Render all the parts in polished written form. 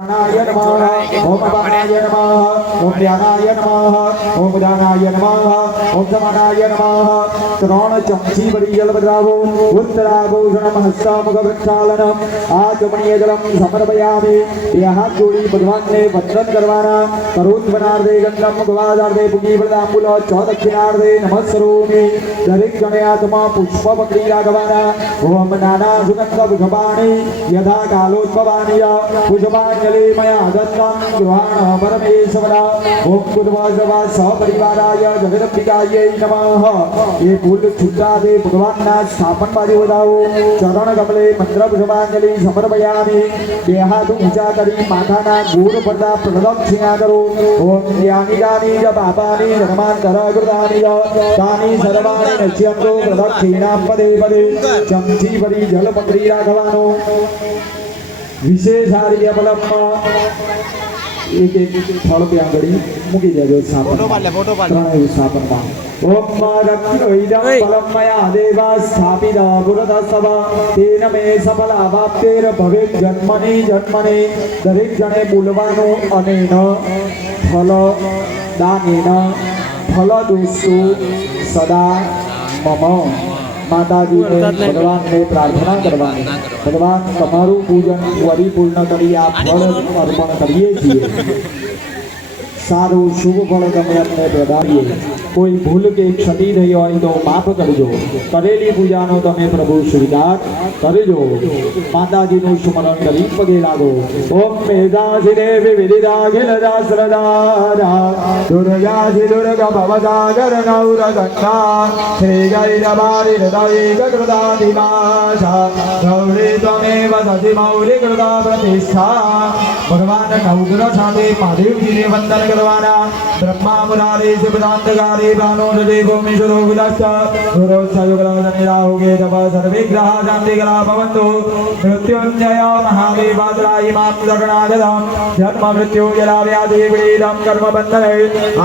ओम अपानाय नमः ओम ज्ञानाय नमः ओम दानाय नमः ओम समानाय नमः त्रण चमची बड़ी जल बद्रावो उत्तराभूषणम हस्तामुख प्रक्षालनम आचमनीय जलम समर्पयामि यह जोड़ी भगवान ने वंदन करवाना करोत्वनार्दे गंधम मुखवादार्दे पुण्य प्रदाम्बुल चौदक्षिणार्दे नमस्करोमि दरेक गणयात्मा पुष्प पकड़ी राघवाना ओम नाना सुगंध पुष्पाणि यथा कालोद्भवानि पुष्पाणि मया दत्तं गृहाण परमेश्वरा ओम बुद्धवासवा सपरिवाराय जगदम्बिकायै नमः। ये फूल छुट्टा दे भगवान ना स्थापन बाजू बताओ चरण कमले मंत्र पुष्पांजलि समर्पयामि बे हाथ ऊंचा करी माथा ना गोर पर्दा प्रदक्षिणा करो ओम यानि गानि च पापानि धर्मांतर कृतानि च तानि सर्वाणि नश्यन्तु प्रदक्षिणा पदे पदे चमची भरी जल पकड़ी राघवानो विशेषार्य बलम्मा एक एक फल पे आंगड़ी मुकी जाजो स्थापन त्रणय स्थापन ओम रक्षोइदं फलमया देवा स्थापित पुरतस्तव तेन मे सफलावाप्तेर भवेत् जन्मनि जन्मने दरेक जणे बोलवानो अनेन फल दानेन फलदुस्तु सदा मम। माताजी ने भगवान ने प्रार्थना करवानी भगवान तमारू पूजन परिपूर्ण करी आप फल अर्पण करिए छीए सारू शुभ फल तमे अपने प्रदानीए कोई भूल के क्षति थई होय तो माफ करजो करेली पूजानो तमे प्रभु स्वीकार करजो माताजी नु स्मरण करी पगे लागो ओम मेधासि देवी विदिदाखिल दासरदारा दुर्गासि दुर्गा भवसागर गौरगंगा श्री गैरवारि हृदये गकृतादिनाशा गौरी त्वमेव सति मौलि कृता प्रतिष्ठा भगवान नवग्रह साथे महादेव जी ने वंदन करवाना ब्रह्मा मुरारी शिवदांतकारी प्राणो देवो मिशुरो विलासा गुरु सयुग्रहधनि राहुगे तप सर्वे ग्रह शांति ग्रह भवन्तु मृत्युंजय महादेवाद्रायि मां जगन्नाथं जन्म मृत्यु जरा व्याधि वेदं कर्म बन्धने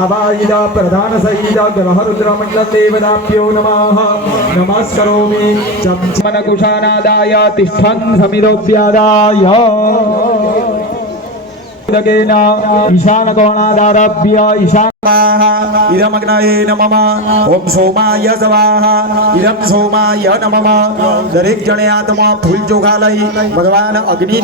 आवाहित प्रधान सहित ग्रह रुद्र मंडल देवताभ्यो नमः नमस्करोमि चमन कुशानादाय तिष्ठन् समिरोप्यादाय ईशान कोणादारभ्य ईशान इदमग्नये नमः ओम सोमाय स्वाहा इदम सोमाय नमः दरेक जणे आत्मा फूल चोखा लई भगवान अग्नि